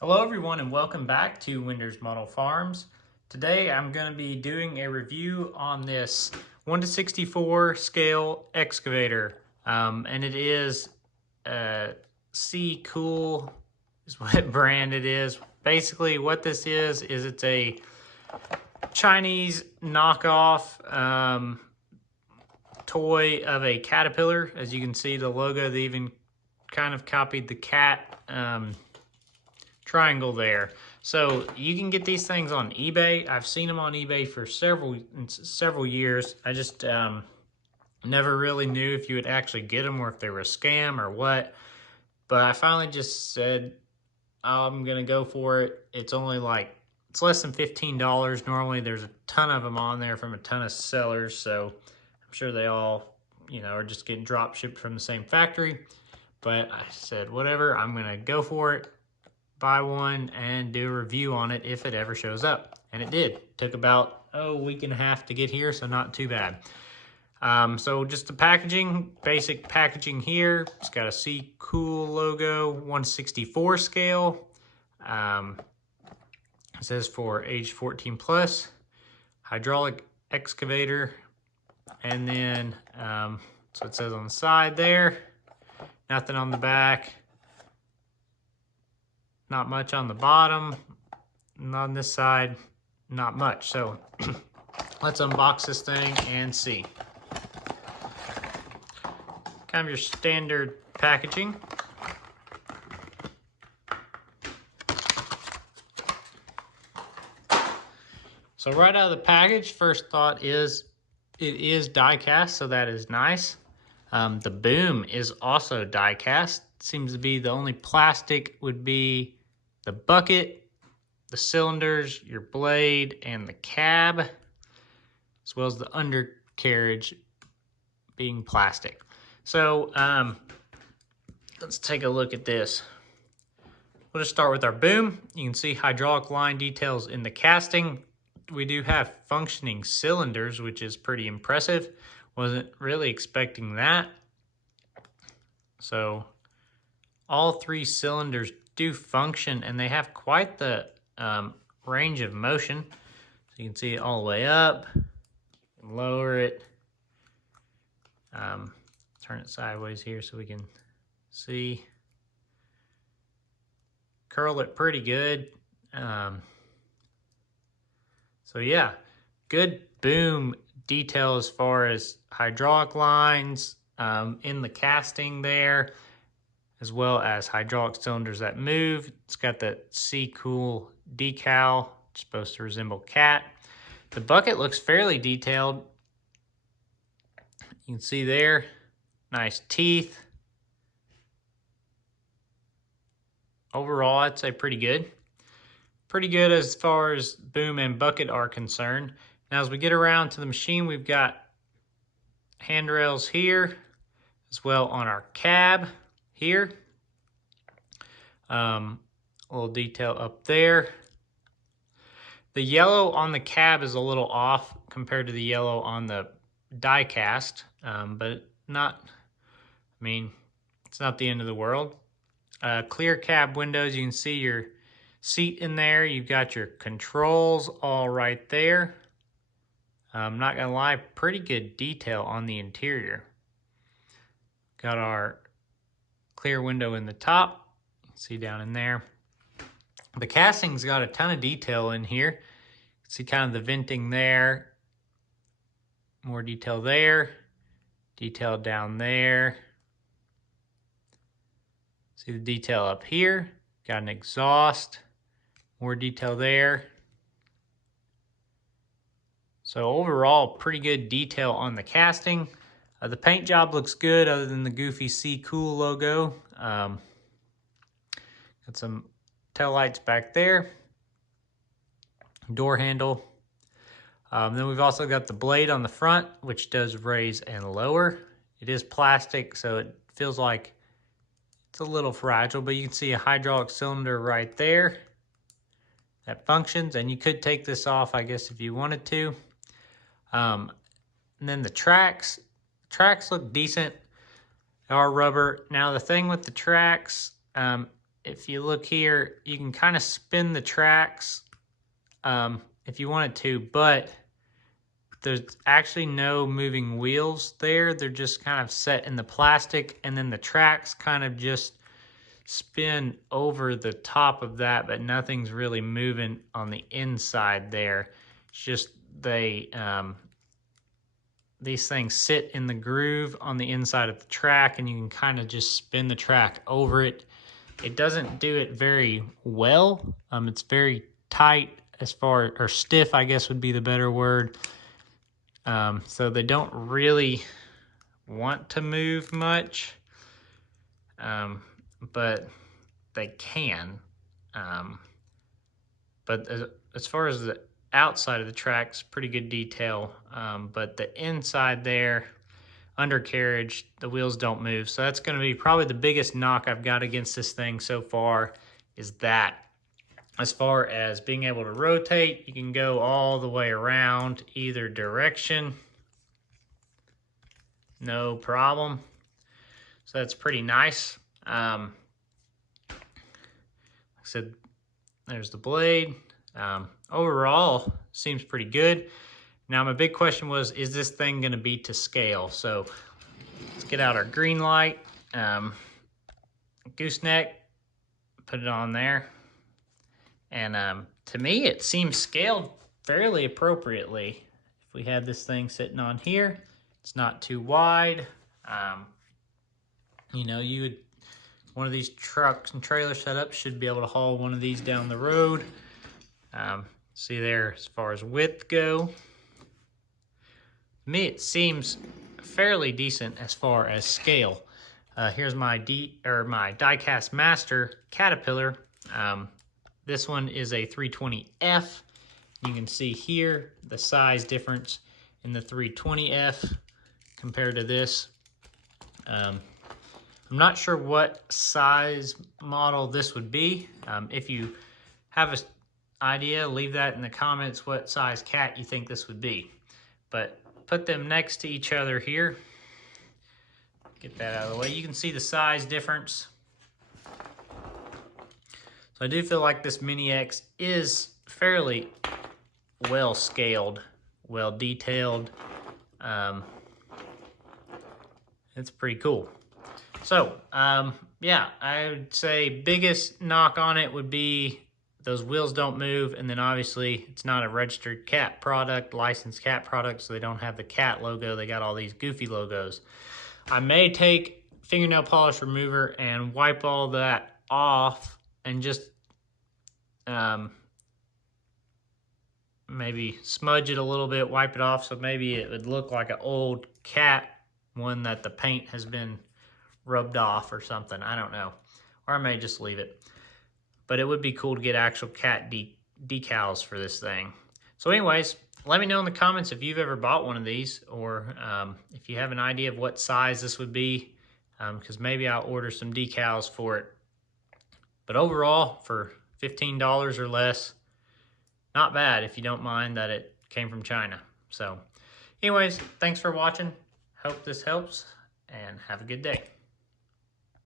Hello everyone and welcome back to Winders Model Farms. Today I'm going to be doing a review on this 1:64 scale excavator and it is C Cool is what brand it is. Basically what this is it's a Chinese knockoff toy of a caterpillar. As you can see the logo, they even kind of copied the cat triangle there. So you can get these things on eBay. I've seen them on eBay for several years. I just never really knew if you would actually get them or if they were a scam or what. But I finally just said, I'm gonna go for it. It's less than $15. Normally there's a ton of them on there from a ton of sellers. So I'm sure they all, are just getting drop shipped from the same factory. But I said, whatever, I'm gonna go for it, buy one and do a review on it if it ever shows up. And it did. Took about a week and a half to get here, so not too bad. So just the packaging, basic packaging here. It's got a C Cool logo, 1/64 scale. It says for age 14 plus, hydraulic excavator. And then, so it says on the side there, nothing on the back. Not much on the bottom, and on this side, not much. So let's unbox this thing and see. Kind of your standard packaging. So right out of the package, first thought is it is die cast, so that is nice. The boom is also die cast. Seems to be the only plastic would be the bucket, the cylinders, your blade, and the cab, as well as the undercarriage being plastic. So let's take a look at this. We'll just start with our boom. You can see hydraulic line details in the casting. We do have functioning cylinders, which is pretty impressive. Wasn't really expecting that. So all three cylinders do function, and they have quite the range of motion. So you can see it all the way up, lower it, turn it sideways here so we can see, curl it pretty good. So yeah, good boom detail as far as hydraulic lines in the casting there, as well as hydraulic cylinders that move. It's got that C Cool decal, supposed to resemble cat. The bucket looks fairly detailed. You can see there, nice teeth. Overall, I'd say pretty good. Pretty good as far as boom and bucket are concerned. Now, as we get around to the machine, we've got handrails here, as well on our cab here. A little detail up there. The yellow on the cab is a little off compared to the yellow on the die cast, but it's not the end of the world. Clear cab windows, you can see your seat in there. You've got your controls all right there. I'm not gonna lie, pretty good detail on the interior. Got our clear window in the top. You can see down in there. The casting's got a ton of detail in here. You can see kind of the venting there. More detail there. Detail down there. See the detail up here. Got an exhaust. More detail there. So overall, pretty good detail on the casting. The paint job looks good other than the goofy C Cool logo. Got some tail lights back there. Door handle. Then we've also got the blade on the front, which does raise and lower. It is plastic, so it feels like it's a little fragile, but you can see a hydraulic cylinder right there that functions, and you could take this off, I guess, if you wanted to. And then the tracks look decent. They are rubber. Now the thing with the tracks, if you look here, you can kind of spin the tracks if you wanted to, but there's actually no moving wheels there. They're just kind of set in the plastic, and then the tracks kind of just spin over the top of that, but nothing's really moving on the inside there. It's just these things sit in the groove on the inside of the track, and you can kind of just spin the track over it. It doesn't do it very well. It's very tight as far, or stiff, I guess would be the better word. So they don't really want to move much, but they can. But as far as the outside of the track's pretty good detail, but the inside there, undercarriage, the wheels don't move. So that's going to be probably the biggest knock I've got against this thing so far, is that. As far as being able to rotate, you can go all the way around either direction. No problem. So that's pretty nice. Like I said, there's the blade. Overall, seems pretty good. Now my big question was, is this thing gonna be to scale? So let's get out our green light. Gooseneck, put it on there. And to me, it seems scaled fairly appropriately. If we had this thing sitting on here, it's not too wide. You know, one of these trucks and trailer setups should be able to haul one of these down the road. See there, as far as width go. To me, it seems fairly decent as far as scale. Here's my die-cast master Caterpillar. This one is a 320F. You can see here the size difference in the 320F compared to this. I'm not sure what size model this would be. If you have an idea, leave that in the comments what size cat you think this would be. But put them next to each other here. Get that out of the way. You can see the size difference. So I do feel like this Mini X is fairly well scaled, well detailed. It's pretty cool. So yeah, I would say biggest knock on it would be those wheels don't move, and then obviously it's not a registered cat product, licensed cat product, so they don't have the cat logo. They got all these goofy logos. I may take fingernail polish remover and wipe all that off and just maybe smudge it a little bit, wipe it off, so maybe it would look like an old cat one that the paint has been rubbed off or something. I don't know. Or I may just leave it. But it would be cool to get actual cat decals for this thing. So anyways, let me know in the comments if you've ever bought one of these, or if you have an idea of what size this would be, because maybe I'll order some decals for it. But overall, for $15 or less, not bad if you don't mind that it came from China. So anyways, thanks for watching. Hope this helps, and have a good day.